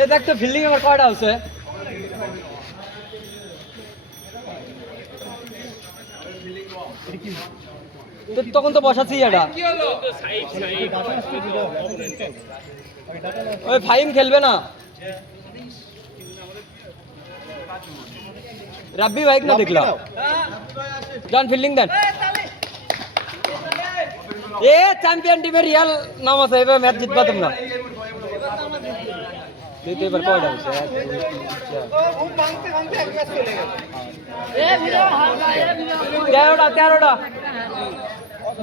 এই দেখ তো ফিল্ডিং আমার কয়টা আছে তো তখন তো বসাচ্ছি এটা ওই ফাইম খেলবে না রাব্বি ভাই না দেখলাম জান ফিল্ডিং দেন এ চ্যাম্পিয়ন টিমের রিয়াল নাম আছে এবার ম্যাচ জিতবা তোমরা দিতে এবার কয়টা আছে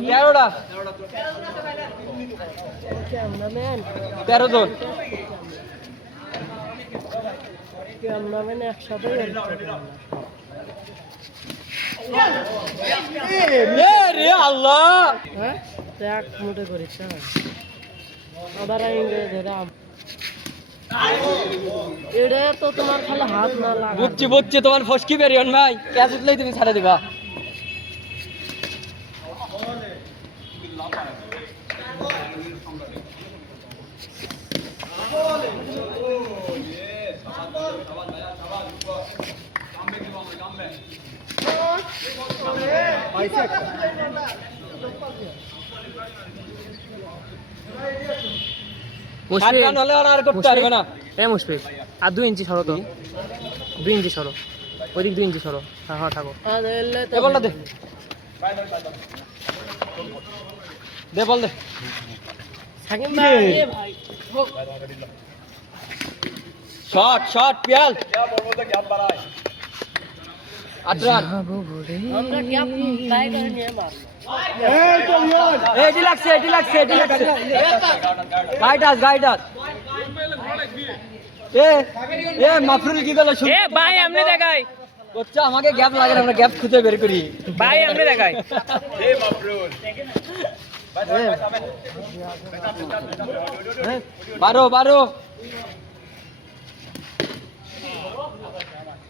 13টা ক্যামেরাম্যান 13 জন ক্যামেরাম্যান একসাথে রে আল্লাহ হ্যাঁ এক মোটে করিস আবার এটা তো তোমার খালি হাত না লাগা বুঝছি তোমার ফসকি বেরিয়ন ভাই ক্যাচ উঠলেই তুমি ছাড়া দিবা আর 2 ইঞ্চি সরো তো 2 ইঞ্চি সরো ওইদিক 2 ইঞ্চি সরো হ্যাঁ থাকো দে বল দে শট পিয়াল আটরান এটি লাগছে গাইডাস এ মাফরুল কি গেল এ ভাই আমনে দেখাই আচ্ছা আমাকে গ্যাপ লাগে না আমরা গ্যাপ খুঁজে বের করি ভাই আমনে দেখাই এ মাফরুল বারো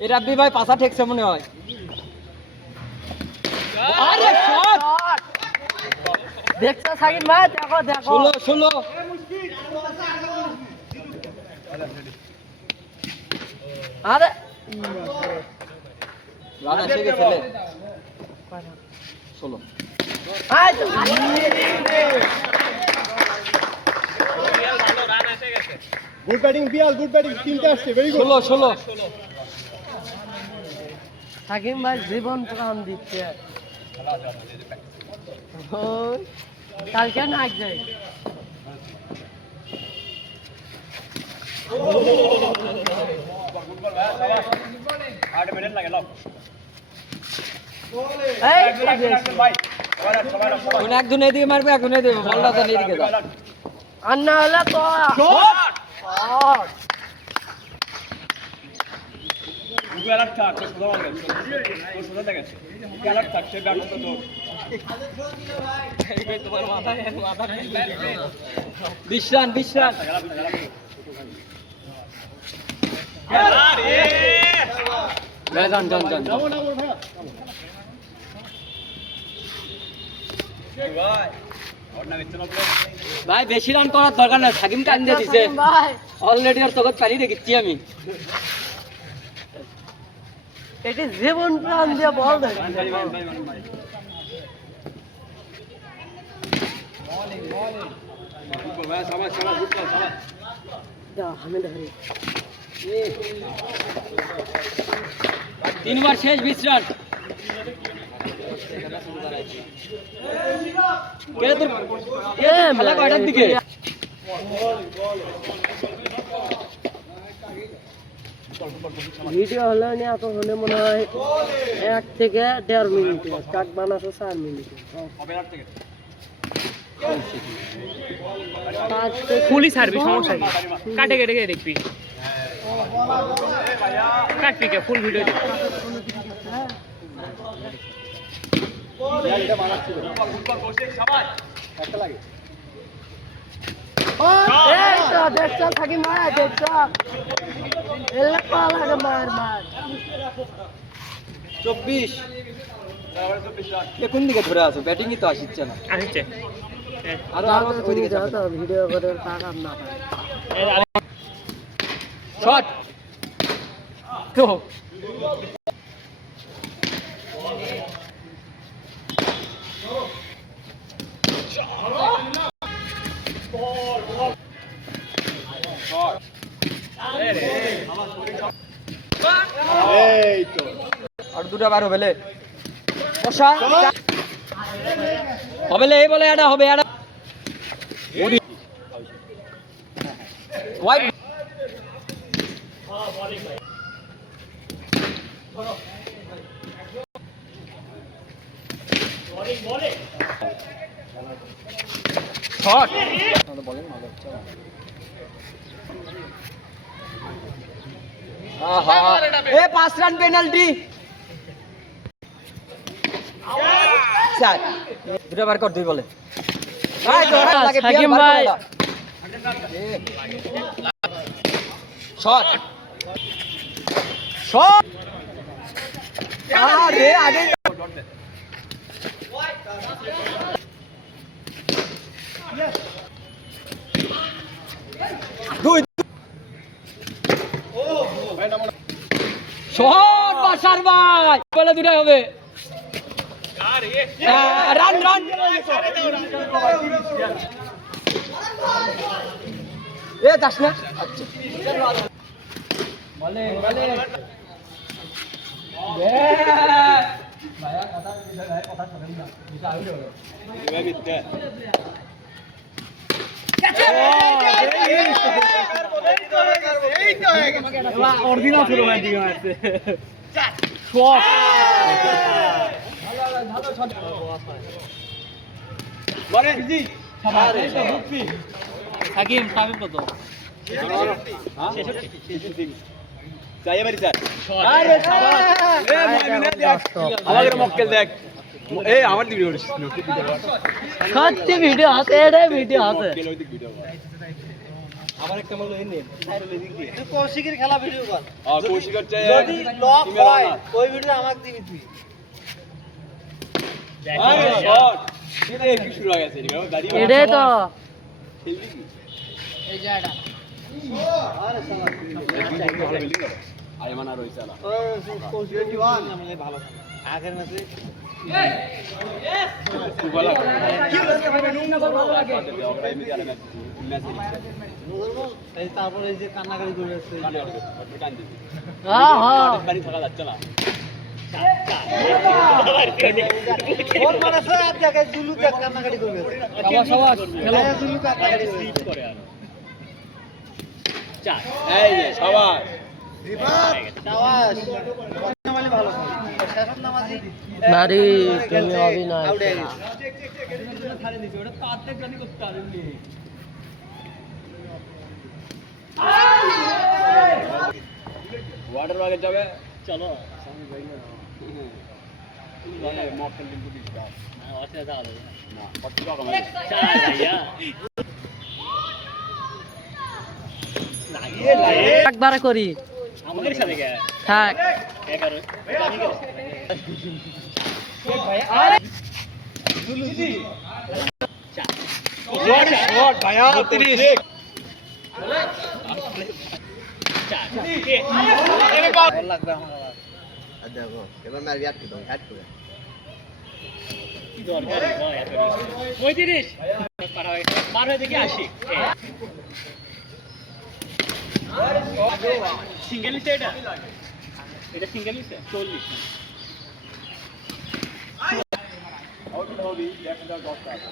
এ রাব্বি ভাই পাছা ঠেকছে মনে হয় আরে শট দেখছো সাকিব ভাই দেখো 16 আরে রান এসে গেছে 16 আয় তো good batting Piyal good batting তিনটা আসছে ভেরি গুড 16 সাকিব ভাই জীবন প্রাণ দিচ্ছে কালকে না যাই একজন এদিকে মারবে একজন এদিকে বলটা তো এদিকে দাও আর না হলে তো বিশ্রাম ভাই বেশি রান করার দরকার না সাকিম কান্দে দিছে অলরেডি আর তোকে পানি দেখিচ্ছি আমি এটি জীবন প্রাণ দিয়ে বল দেয় তিনবার শেষ বিশ্রাম খেলা কয়টার দিকে ভিডিও হলে না তো হলে মনে হয় 1 থেকে 1.5 মিনিট কাট বানাতো 4 মিনিট ফুলই সার্ভিস সমস্যা কি কাটে দেখবি কাটবি কে ফুল ভিডিও দেখছো থাকি মার দেখছো এলে পালা মার 24 কোন দিকে ধরে আছো ব্যাটিংই তো আসছে না আসছে আরো ওইদিকে যাও তো ভিডিও করে টাকা না শট তো এই তো আর দুটা বার হবে লে ওশা হবে লে এই বলে এটা হবে এটা ওয়াইড শট এ 5 রান পেনাল্টি স্যার দুটো বার কর দুই বলে সাকিম ভাই শট শট আরে আগে দুই শট বাসার ভাই বলে দুটাই হবে রান রান এ দাস না বলে বলে ভাইয়া কথা কথা শুনেন না বিষয় আউট হলো অরিজিনাল ছিল ভাই দিকে মারছে শট ভালো শট বলে জি সাবারে রুপি সাকিম সাকিম কত হ্যাঁ 66 যাই এবারে স্যার আরে এ ময়মিনা দেখ আমাদের মক্কেল দেখ এই আমার ভিডিও সত্যি ভিডিও আছে এটাই ভিডিও আছে আমার একটা মাল এনে কৌশিকের খেলা ভিডিও কর কৌশিকার চাই যদি লক হয় ওই ভিডিও আমাকে দিবি তুই আরে শট এটা কি শুরু হয়ে গেছে দাঁড়িয়ে এটাই তো খেলবি কি এই জায়গাটা আরে মানা রইছে না কৌশিক 21 আমাদের ভালো আগের ম্যাচে তুই বলা কি হচ্ছে ভাই নুন না ভালো লাগে ওরাই মিডিয়া ম্যাচ এই তারপর এই যে কান্নাকারি করে আসছে টান দিবি হ্যাঁ হ্যাঁ বাড়ি থাকা যাচ্ছে না ওর মানে সব এক জায়গায় জুলু দেখ কান্নাকাটি করবে সবাস খেলা জুলু কান্নাকাটি স্লিপ করে আর চার এই যে সবাই সবাস নামালে ভালো শেষম নামাজি নারী তুমি অভিনয় ছাড়ে দিছি ওটা তো অর্ধেক জানি করতে পারেননি ওয়াটার বাগে যাবে চলো মক্কেল কিন্তু দিস না আচ্ছা দাও না কত টাকা চার ভাইয়া একবার করি আমাদের সাথে কে থাক 11 শট ভাইয়া 30 লাগবে আমার দেখো এবার মারবি আটকে দাও হ্যাট করে কি দরকার 35 পার হয়ে দেখি 80 সিঙ্গেল লিস্ট এটা সিঙ্গেল লিস্ট 40 আউট হবে 1010 টাকা